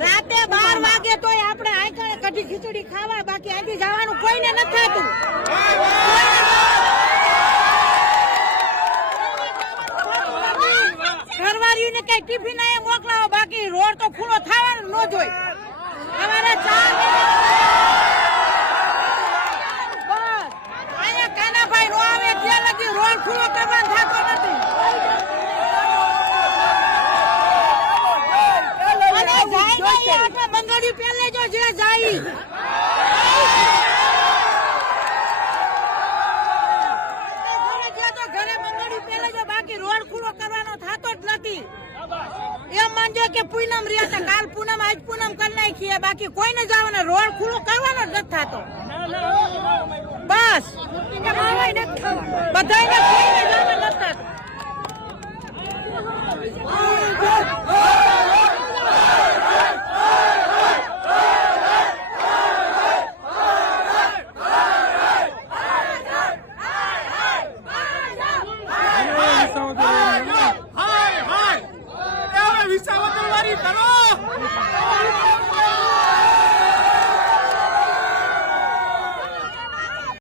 રાતે 12 વાગે તોય આપણે આંકણે કઢી ખીચડી ખાવા, બાકી અહીંથી જવાનું કોઈને નથી થતું. ઘરવાળીઓને કઈ ટિફિન એ મોકલાવો, બાકી રોડ તો ખુલ્લો થવાનો ન જોઈ. અમારે અહીંયા કાનાભાઈ નો આવે ત્યાં લગી રોડ ખુલ્લો કરવાનો થતો નથી. મંગળી પેલે જો જે જાય ઘરે મંગળી પેલે જો, બાકી રોડ ખુલ્લો કરવાનો થતો જ નથી. એમ માનજો કે પૂનમ રહ્યા કાલ પૂનમ આજ પૂનમ કરી નાખીએ, બાકી કોઈને જવાનો રોડ ખુલ્લો કરવાનો જ નથી થતો. બસ બધાને કોઈને જવાનું નથી થતું. વિસાવદર વાળી કરો.